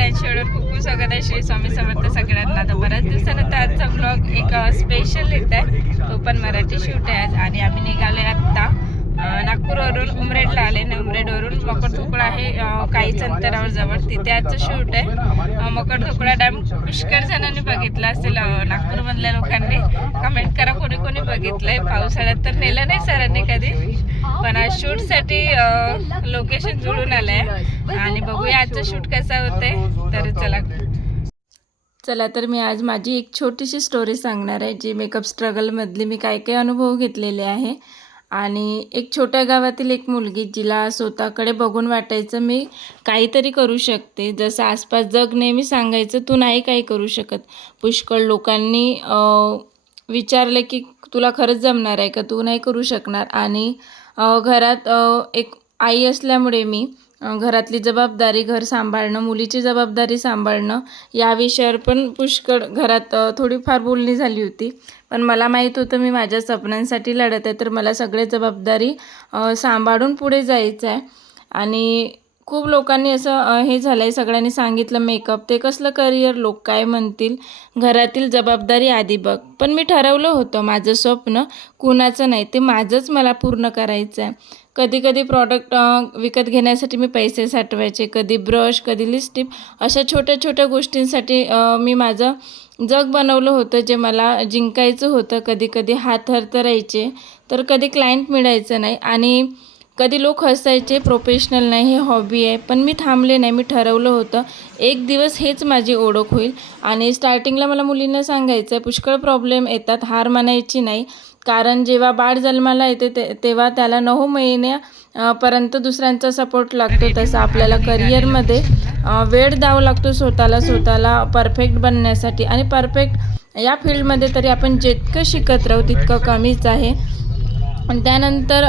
त्यांच्यावर खूप खूप स्वागत आहे. श्री स्वामी समर्थ सगळ्यांना. तर बऱ्याच दिवसानंतर आजचा ब्लॉग एक स्पेशल येत आहे. तो पण मराठी शूट आहे आज. आणि आम्ही उमरेडवरून मकरधोकडा आहे काहीच अंतरावर जवळ. तिथे आजचं शूट आहे. अं, मकरधोकडा डॅम पुष्कळ जणांनी बघितला असेल. नागपूरमधल्या लोकांनी. कमेंट करा कोणी कोणी बघितलंय. पावसाळ्यात तर नेलं नाही सरांनी कधी. पण आज शूटसाठी लोकेशन जुळून आलंय. आणि बघूया आजचं शूट कसं होतंय. तर चला. चला तर मी आज माझी एक छोटीशी स्टोरी सांगणार आहे जी मेकअप स्ट्रगलमधली मी काय काय अनुभव घेतलेले आहे. आणि एक छोट्या गावातील एक मुलगी जिला स्वतःकडे बघून वाटायचं मी काहीतरी करू शकते. जसं आसपास जग नेहमी सांगायचं तू नाही काही करू शकत. पुष्कळ लोकांनी विचारले विचारलं की तुला खरंच जमणार आहे का? तू नाही करू शकणार. आणि घरात एक आई असल्यामुळे मी घरातली जबाबदारी घर सांभाळणं मुलीची जबाबदारी सांभाळणं या विषयावर पण पुष्कळ घरात थोडीफार बोलणी झाली होती. पण मला माहीत होतं मी माझ्या स्वप्नांसाठी लढत आहे तर मला सगळे जबाबदारी सांभाळून पुढे जायचं आहे आणि खूप लोकांनी असं हे झालं आहे सगळ्यांनी सांगितलं मेकअप ते कसलं करिअर लोक काय म्हणतील? घरातील जबाबदारी आधी बघ. पण मी ठरवलं होतं माझं स्वप्न कुणाचं नाही ते माझंच मला पूर्ण करायचं आहे कधी कधी प्रॉडक्ट विकत घेण्यासाठी मी पैसे साठवायचे कधी ब्रश कधी लिस्टिप अशा छोट्या छोट्या गोष्टींसाठी मी माझं जग बनवलं होतं जे मला जिंकायचं होतं. कधी कधी हात हरतरायचे तर कधी क्लायंट मिळायचं नाही. आणि कधी लोक हसायचे प्रोफेशनल नाही हे हॉबी आहे. पण मी थांबले नाही मी ठरवलं होतं एक दिवस हेच माझी ओळख होईल. आणि स्टार्टिंगला मला मुलींना सांगायचं आहे पुष्कळ प्रॉब्लेम येतात हार मानायची नाही. कारण जेव्हा बाळ जन्माला येते ते तेव्हा त्याला नऊ महिन्या पर्यंत दुसऱ्यांचा सपोर्ट लागतो. तसं आपल्याला करिअरमध्ये वेळ द्यावा लागतो स्वतःला स्वतःला परफेक्ट बनण्यासाठी. आणि परफेक्ट या फील्डमध्ये तरी आपण जितकं शिकत राहू तितकं कमीच आहे. आणि त्यानंतर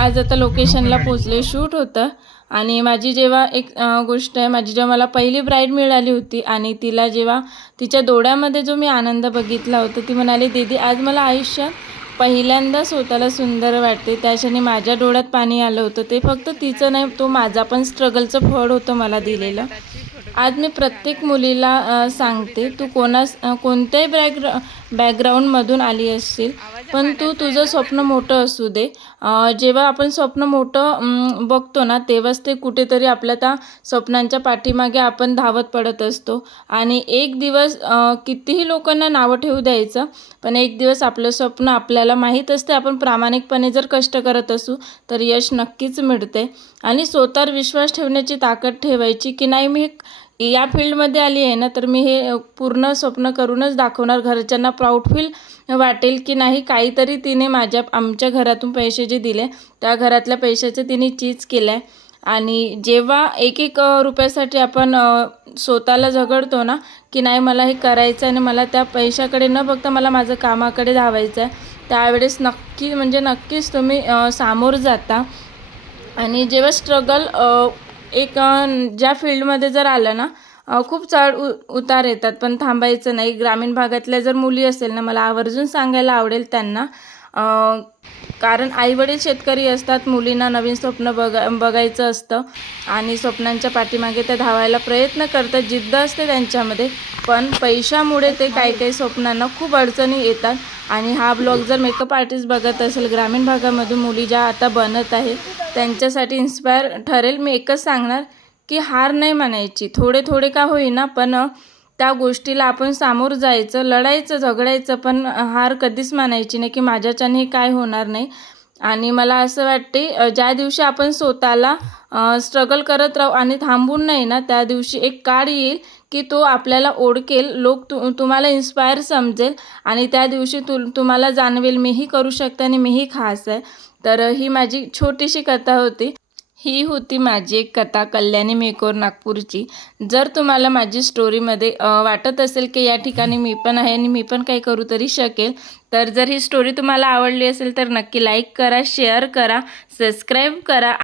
आज आता लोकेशनला पोचले शूट होतं. आणि माझी जेव्हा एक गोष्ट आहे माझी जेव्हा मला पहिली ब्राईड मिळाली होती आणि तिला जेव्हा तिच्या डोळ्यामध्ये जो मी आनंद बघितला होता ती म्हणाली दीदी आज मला आयुष्यात पहिल्यांदा स्वतःला सुंदर वाटते. त्या क्षणी माझ्या डोळ्यात पाणी आलं होतं. ते फक्त तिचं नाही तो माझा पण स्ट्रगलचं फळ होतं मला दिलेलं. आज मी प्रत्येक मुलीला सांगते तू कोणास कोणत्याही बॅकग्रा बॅकग्राऊंडमधून आली असशील पण तू तुझं स्वप्न मोठं असू दे. जेव्हा आपण स्वप्न मोठं बघतो ना तेव्हाच ते कुठेतरी आपल्या त्या स्वप्नांच्या पाठीमागे आपण धावत पडत असतो. आणि एक दिवस कितीही लोकांना नावं ठेवू द्यायचं पण एक दिवस आपलं स्वप्न आपल्याला माहीत असते आपण प्रामाणिकपणे जर कष्ट करत असू तर यश नक्कीच मिळते. आणि स्वतःवर विश्वास ठेवण्याची ताकद ठेवायची की नाही मी या फील्डमध्ये आली आहे ना तर मी हे पूर्ण स्वप्न करूनच दाखवणार. घरच्यांना प्राऊड फील वाटेल की नाही काहीतरी तिने माझ्या आमच्या घरातून पैसे जे दिले त्या घरातल्या पैशाचं तिने चीज केलं आहे आणि जेव्हा एक एक रुपयासाठी आपण स्वतःला झगडतो ना की नाही मला हे करायचं आहे आणि मला त्या पैशाकडे न बघता मला माझं कामाकडे धावायचं आहे त्यावेळेस नक्की म्हणजे नक्कीच तुम्ही सामोर जाता. आणि जेव्हा स्ट्रगल एक ज्या फील्डमध्ये जर आलं ना खूप चढ उ उतार येतात. पण थांबायचं नाही. ग्रामीण भागातल्या जर मुली असेल ना मला आवर्जून सांगायला आवडेल त्यांना कारण आईवडील शेतकरी असतात मुलींना नवीन स्वप्न बघा बघायचं असतं आणि स्वप्नांच्या पाठीमागे ते धावायला प्रयत्न करतात जिद्द असते त्यांच्यामध्ये. पण पैशामुळे ते काही काही स्वप्नांना खूप अडचणी येतात आणि हा ब्लॉग जर मेकअप आर्टिस्ट बघत असेल ग्रामीण भागामधून मुली ज्या आता बनत आहे त्यांच्यासाठी इन्स्पायर ठरेल. मी एकच सांगणार की हार नाही म्हणायची. थोडे थोडे का होईना पण त्या गोष्टीला आपण सामोर जायचं लढायचं झगडायचं पण हार कधीच मानायची नाही की माझ्याच्याने काय होणार नाही. आणि मला असं वाटते ज्या दिवशी आपण स्वतःला स्ट्रगल करत राहू आणि थांबून नाही ना त्या दिवशी एक काळ येईल की तो आपल्याला ओळखेल लोक तु तुम्हाला इन्स्पायर समजेल आणि त्या दिवशी तु तुम्हाला जाणवेल मीही करू शकते आणि मीही खास आहे. तर ही माझी छोटीशी कथा होती. ही होती माझी एक कथा कल्याणी मेकोर नागपूरची. जर तुम्हाला माझी स्टोरीमध्ये वाटत असेल की या ठिकाणी मी पण आहे आणि मी पण काही करू तरी शकेल तर जर ही स्टोरी तुम्हाला आवडली असेल तर नक्की लाईक करा शेअर करा सबस्क्राईब करा.